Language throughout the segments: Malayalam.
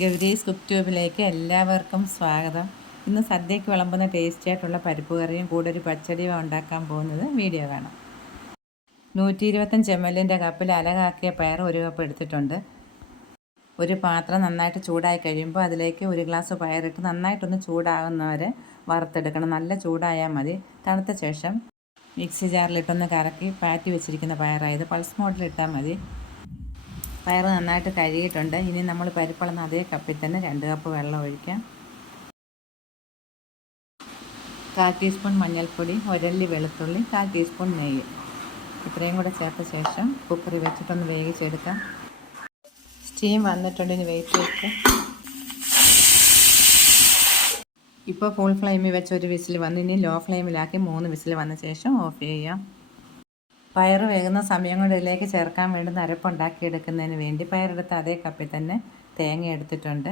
ഗൗരീസ് കുക്ക് ട്യൂബിലേക്ക് എല്ലാവർക്കും സ്വാഗതം. ഇന്ന് സദ്യയ്ക്ക് വിളമ്പുന്ന ടേസ്റ്റി ആയിട്ടുള്ള പരിപ്പ് കറിയും കൂടെ ഒരു പച്ചടിയും ഉണ്ടാക്കാൻ പോകുന്നത് വീഡിയോ കാണാം. 125 ml കപ്പിൽ അലകാക്കിയ പയർ 1 കപ്പ് എടുത്തിട്ടുണ്ട്. ഒരു പാത്രം നന്നായിട്ട് ചൂടായി കഴിയുമ്പോൾ അതിലേക്ക് 1 ഗ്ലാസ് പയറിട്ട് നന്നായിട്ടൊന്ന് ചൂടാകുന്നവരെ വറുത്തെടുക്കണം. നല്ല ചൂടായാൽ മതി. തണുത്ത ശേഷം മിക്സി ജാറിലിട്ടൊന്ന് കറക്കി പാറ്റി വെച്ചിരിക്കുന്ന പയറായത് പൾസ് മോഡിലിട്ടാൽ മതി. പയർ നന്നായിട്ട് കഴുകിയിട്ടുണ്ട്. ഇനി നമ്മൾ പരിപ്പളന്ന അതേ കപ്പിൽ തന്നെ 2 കപ്പ് വെള്ളം ഒഴിക്കാം. 1/4 ടീസ്പൂൺ മഞ്ഞൾപ്പൊടി, 1 അല്ലി വെളുത്തുള്ളി, 1/4 ടീസ്പൂൺ നെയ്യ് ഇത്രയും കൂടെ ചേർത്ത ശേഷം കുക്കറിൽ വെച്ചിട്ടൊന്ന് വേവിച്ചെടുക്കാം. സ്റ്റീം വന്നിട്ടുണ്ട്. ഇനി വെയിറ്റ് വെക്കാം. ഇപ്പോൾ ഫുൾ ഫ്ലെയിമിൽ വെച്ച് ഒരു വിസിൽ വന്ന് ഇനി ലോ ഫ്ലെയിമിലാക്കി 3 വിസിൽ വന്ന ശേഷം ഓഫ് ചെയ്യാം. പയർ വേകുന്ന സമയം കൊണ്ട് ഇതിലേക്ക് ചേർക്കാൻ വേണ്ടുന്ന അരപ്പുണ്ടാക്കിയെടുക്കുന്നതിന് വേണ്ടി പയറെടുത്ത് അതേ കപ്പിൽ തന്നെ തേങ്ങ എടുത്തിട്ടുണ്ട്.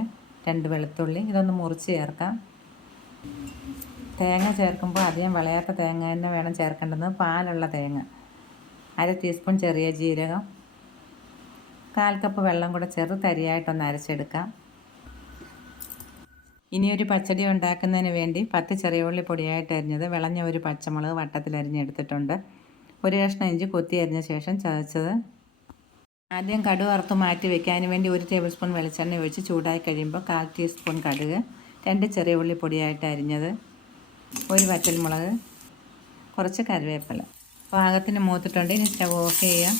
2 വെളുത്തുള്ളി ഇതൊന്ന് മുറിച്ച് ചേർക്കാം. തേങ്ങ ചേർക്കുമ്പോൾ അധികം വിളയാത്ത തേങ്ങ തന്നെ വേണം ചേർക്കേണ്ടത്. പാലുള്ള തേങ്ങ, 1/2 ടീസ്പൂൺ ചെറിയ ജീരകം, 1/4 കപ്പ് വെള്ളം കൂടെ ചേർത്ത് തരിയായിട്ടൊന്ന് അരച്ചെടുക്കാം. ഇനിയൊരു പച്ചടി ഉണ്ടാക്കുന്നതിന് വേണ്ടി 10 ചെറിയ ഉള്ളി പൊടിയായിട്ട് അരിഞ്ഞത്, വിളഞ്ഞ ഒരു പച്ചമുളക് വട്ടത്തിൽ അരിഞ്ഞെടുത്തിട്ടുണ്ട്, 1 കഷ്ണം ഇഞ്ചി കൊത്തി അരിഞ്ഞ ശേഷം ചതച്ചത്. ആദ്യം കടുക് വറുത്ത് മാറ്റി വെക്കാൻ വേണ്ടി 1 ടേബിൾ സ്പൂൺ വെളിച്ചെണ്ണ ഒഴിച്ച് ചൂടായി കഴിയുമ്പോൾ 1/4 ടീസ്പൂൺ കടുക്, 2 ചെറിയ ഉള്ളി പൊടിയായിട്ട് അരിഞ്ഞത്, 1 വറ്റൽമുളക്, കുറച്ച് കറിവേപ്പില. പാകത്തിന് മൂത്തിട്ടുണ്ട്. ഇനി സ്റ്റവ് ഓഫ് ചെയ്യാം.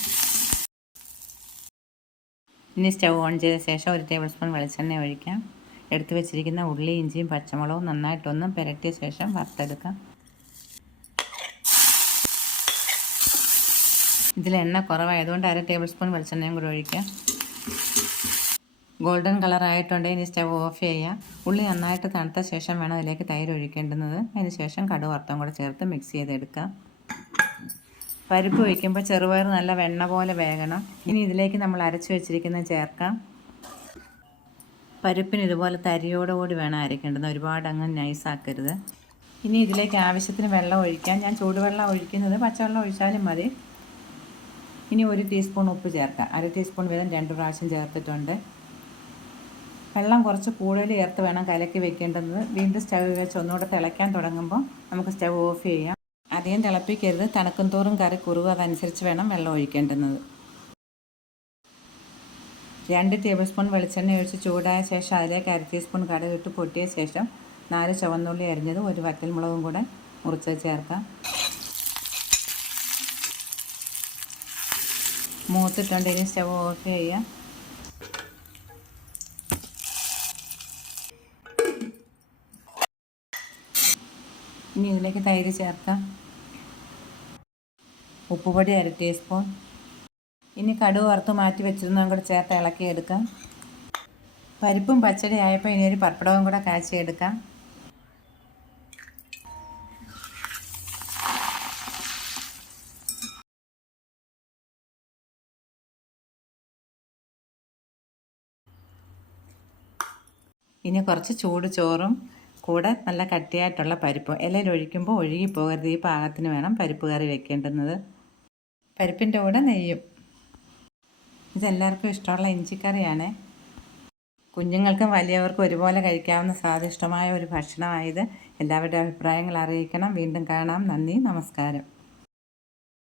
ഇനി സ്റ്റവ് ഓൺ ചെയ്ത ശേഷം 1 ടേബിൾ സ്പൂൺ വെളിച്ചെണ്ണ ഒഴിക്കാം. എടുത്തു വെച്ചിരിക്കുന്ന ഉള്ളി, ഇഞ്ചിയും പച്ചമുളകും നന്നായിട്ടൊന്ന് പുരട്ടിയ ശേഷം വറുത്തെടുക്കാം. ഇതിൽ എണ്ണ കുറവായതുകൊണ്ട് 1/2 ടേബിൾ സ്പൂൺ വെളിച്ചെണ്ണയും കൂടി ഒഴിക്കാം. ഗോൾഡൻ കളർ ആയിട്ടുണ്ട്. ഇനി സ്റ്റവ് ഓഫ് ചെയ്യാം. ഉള്ളി നന്നായിട്ട് തണുത്ത ശേഷം വേണം അതിലേക്ക് തൈര് ഒഴിക്കേണ്ടുന്നത്. അതിന് ശേഷം കടുക് വറുത്തും കൂടെ ചേർത്ത് മിക്സ് ചെയ്തെടുക്കാം. പരിപ്പ് വയ്ക്കുമ്പോൾ ചെറുപയർ നല്ല വെണ്ണ പോലെ വേകണം. ഇനി ഇതിലേക്ക് നമ്മൾ അരച്ച് വെച്ചിരിക്കുന്നത് ചേർക്കാം. പരിപ്പിന് ഇതുപോലെ തരിയോടുകൂടി വേണം അരയ്ക്കേണ്ടത്, ഒരുപാട് അങ്ങ് നൈസാക്കരുത്. ഇനി ഇതിലേക്ക് ആവശ്യത്തിന് വെള്ളം ഒഴിക്കാം. ഞാൻ ചൂടുവെള്ളം ഒഴിക്കുന്നത്, പച്ചവെള്ളം ഒഴിച്ചാലും മതി. ഇനി 1 ടീസ്പൂൺ ഉപ്പ് ചേർക്കാം. 1/2 ടീസ്പൂൺ വീതം 2 പ്രാവശ്യം ചേർത്തിട്ടുണ്ട്. വെള്ളം കുറച്ച് കൂടുതൽ ചേർത്ത് വേണം കലക്കി വെക്കേണ്ടത്. വീണ്ടും സ്റ്റവ് വെച്ച് ഒന്നുകൂടെ തിളയ്ക്കാൻ തുടങ്ങുമ്പോൾ നമുക്ക് സ്റ്റവ് ഓഫ് ചെയ്യാം. അധികം തിളപ്പിക്കരുത്. തണുക്കും തോറും കറി കുറുകും, അതനുസരിച്ച് വേണം വെള്ളം ഒഴിക്കേണ്ടുന്നത്. 2 ടേബിൾ സ്പൂൺ വെളിച്ചെണ്ണ ഒഴിച്ച് ചൂടായ ശേഷം അതിലേക്ക് 1/2 ടീസ്പൂൺ കടുക് ഇട്ട് പൊട്ടിയ ശേഷം 4 ചുവന്നുള്ളി അരിഞ്ഞത്, 1 വറ്റൽമുളകും കൂടെ മുറിച്ച് ചേർക്കാം. മൂത്തിട്ടുണ്ട്. ഇനി സ്റ്റവ് ഓഫ് ചെയ്യാം. ഇനി ഇതിലേക്ക് തൈര് ചേർക്കാം. ഉപ്പുപൊടി 1/2 ടീസ്പൂൺ. ഇനി കടുക് വറുത്ത് മാറ്റി വെച്ചിരുന്നതും കൂടെ ചേർത്ത് ഇളക്കിയെടുക്കാം. പരിപ്പും പച്ചടി ആയപ്പോൾ ഇനി ഒരു പപ്പടവും കൂടെ കാച്ചിയെടുക്കാം. ഇനി കുറച്ച് ചൂട് ചോറും കൂടെ നല്ല കട്ടിയായിട്ടുള്ള പരിപ്പ് ഇലയിൽ ഒഴിക്കുമ്പോൾ ഒഴുകി പോകരുത്. ഈ പാകത്തിന് വേണം പരിപ്പ് കറി വെക്കേണ്ടുന്നത്. പരിപ്പിൻ്റെ കൂടെ നെയ്യും. ഇതെല്ലാവർക്കും ഇഷ്ടമുള്ള ഇഞ്ചിക്കറിയാണ്. കുഞ്ഞുങ്ങൾക്കും വലിയവർക്കും ഒരുപോലെ കഴിക്കാവുന്ന സ്വാദിഷ്ടമായ ഒരു ഭക്ഷണമായത്. എല്ലാവരുടെ അഭിപ്രായങ്ങൾ അറിയിക്കണം. വീണ്ടും കാണാം. നന്ദി, നമസ്കാരം.